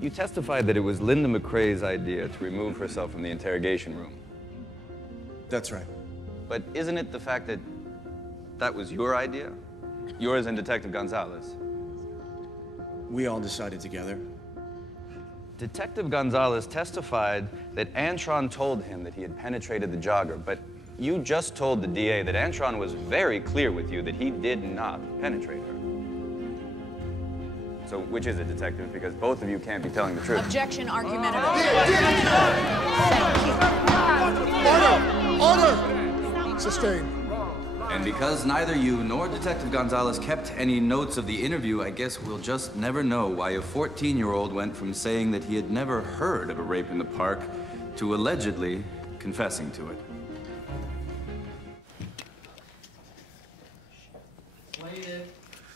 You testified that it was Linda McRae's idea to remove herself from the interrogation room. That's right. But isn't it the fact that that was your idea? Yours and Detective Gonzalez? We all decided together. Detective Gonzalez testified that Antron told him that he had penetrated the jogger, but you just told the DA that Antron was very clear with you that he did not penetrate her. So which is it, Detective? Because both of you can't be telling the truth. Objection, argumentative. Order! Sustained. And because neither you nor Detective Gonzalez kept any notes of the interview, I guess we'll just never know why a 14-year-old went from saying that he had never heard of a rape in the park to allegedly confessing to it.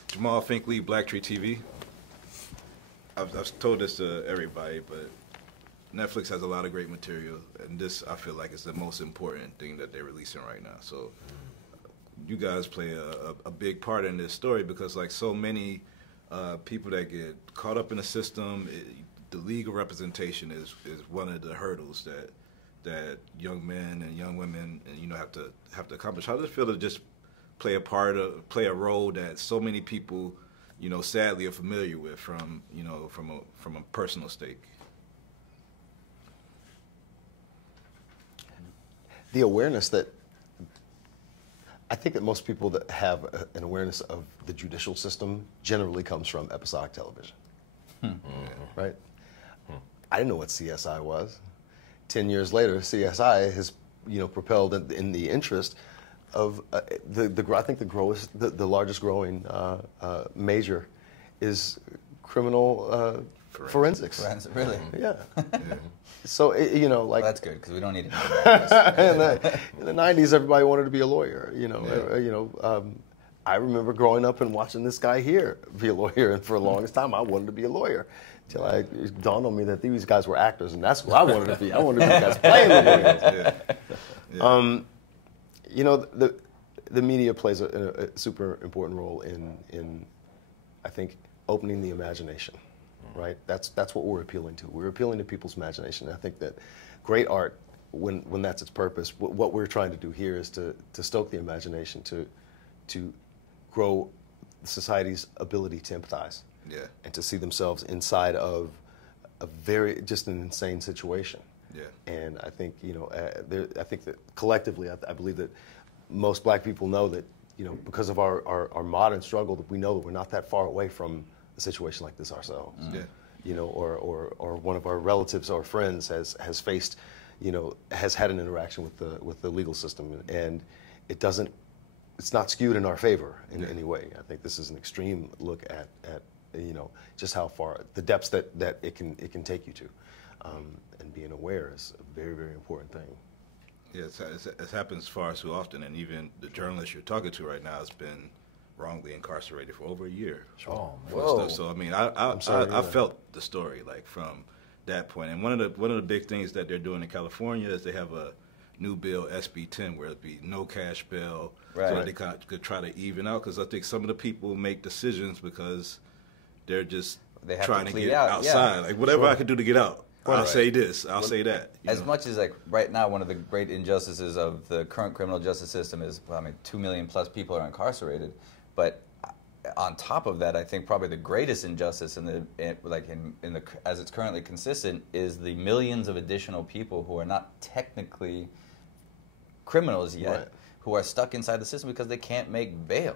Jamal Finkley, BLACKTREE TV. I've told this to everybody, but Netflix has a lot of great material, and this, I feel like, is the most important thing that they're releasing right now. So you guys play a big part in this story because, like, so many people that get caught up in the system, the legal representation is one of the hurdles that young men and young women, have to accomplish. How does it feel to just play a role that so many people, sadly are familiar with from a personal stake? The awareness that, I think that most people that have an awareness of the judicial system generally comes from episodic television, right? I didn't know what CSI was. 10 years later, CSI has, propelled in the interest of I think the largest growing major is criminal forensics. Really? Yeah. So, like... Well, that's good, because we don't need to know that. in the 90s, everybody wanted to be a lawyer, I remember growing up and watching this guy here be a lawyer, and for the longest time, I wanted to be a lawyer. Until it dawned on me that these guys were actors, and that's what I wanted to be. I wanted to be guys playing the lawyers. The media plays a super important role in, I think, opening the imagination, right? That's what we're appealing to. We're appealing to people's imagination. And I think that great art, when that's its purpose, what we're trying to do here is to stoke the imagination, to grow society's ability to empathize, and to see themselves inside of just an insane situation. Yeah. And I think I think that collectively, I believe that most black people know that because of our modern struggle, that we know that we're not that far away from a situation like this ourselves. Yeah. Or one of our relatives or friends has faced, has had an interaction with the legal system, and it's not skewed in our favor in any way. I think this is an extreme look at just how far, the depths that it can take you to, and being aware is a very, very important thing. Yeah, it happens far too often, and even the journalist you're talking to right now has been wrongly incarcerated for over a year. Oh, stuff. So I mean, I felt the story from that point. And one of the big things that they're doing in California is they have a new bill, SB 10, where it'd be no cash bail, so that they could try to even out. Because I think some of the people make decisions because they're just trying to get outside. Like whatever I can do to get out. I'll say this, I'll say that. As much as right now, one of the great injustices of the current criminal justice system is, 2 million plus people are incarcerated. But on top of that, I think probably the greatest injustice as it's currently consistent is the millions of additional people who are not technically criminals yet, who are stuck inside the system because they can't make bail.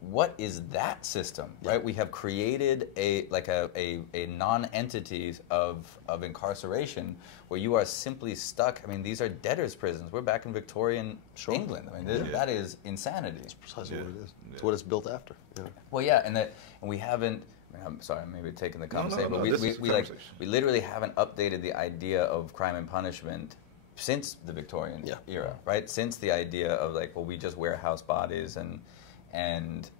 What is that system, right? We have created a non-entity of incarceration where you are simply stuck. I mean, these are debtors' prisons. We're back in Victorian England. I mean, that is insanity. That's precisely what it is. It's what it's built after. Yeah. Well, yeah, and we haven't. I'm sorry, I'm maybe taking the conversation, but we literally haven't updated the idea of crime and punishment since the Victorian era, right? Since the idea of we just warehouse bodies, and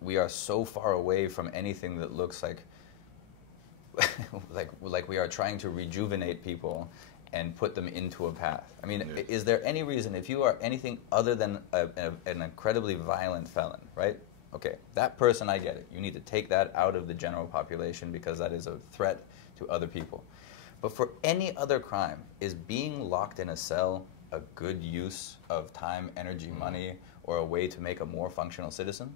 we are so far away from anything that looks like we are trying to rejuvenate people and put them into a path. I mean, is there any reason, if you are anything other than an incredibly violent felon, right? Okay, that person, I get it. You need to take that out of the general population because that is a threat to other people. But for any other crime, is being locked in a cell a good use of time, energy, money, or a way to make a more functional citizen?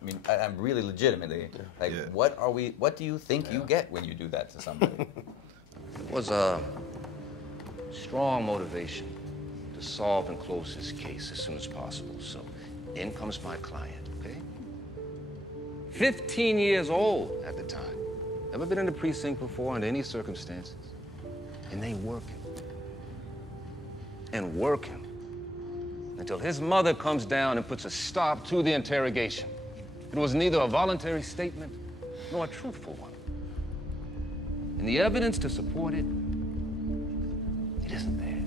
I mean, I'm really legitimately, like, what do you think you get when you do that to somebody? It was a strong motivation to solve and close this case as soon as possible. So in comes my client, okay? 15 years old at the time. Never been in the precinct before under any circumstances. And they work him. And work him. Until his mother comes down and puts a stop to the interrogation. It was neither a voluntary statement nor a truthful one. And the evidence to support it, it isn't there.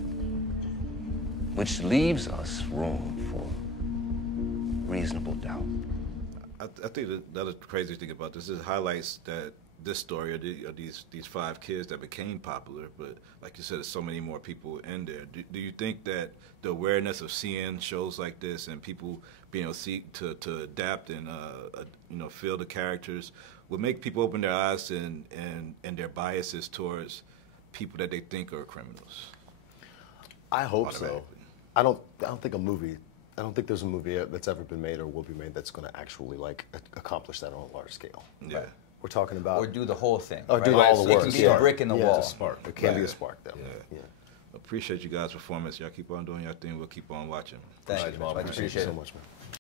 Which leaves us room for reasonable doubt. I think that the other crazy thing about this is it highlights that this story of these 5 kids that became popular, but like you said, there's so many more people in there. Do you think that the awareness of seeing shows like this and people being able to seek to adapt and feel the characters would make people open their eyes and their biases towards people that they think are criminals? I hope so. I don't think there's a movie that's ever been made or will be made that's going to actually like accomplish that on a large scale. Yeah. Right? We're talking about... Or do the whole thing. Or right? do all the work. It can be a brick in the wall. It's a spark. It can be a spark, though. Yeah. Appreciate you guys' performance. Y'all keep on doing your thing. We'll keep on watching. Thank you. Appreciate you so much, man.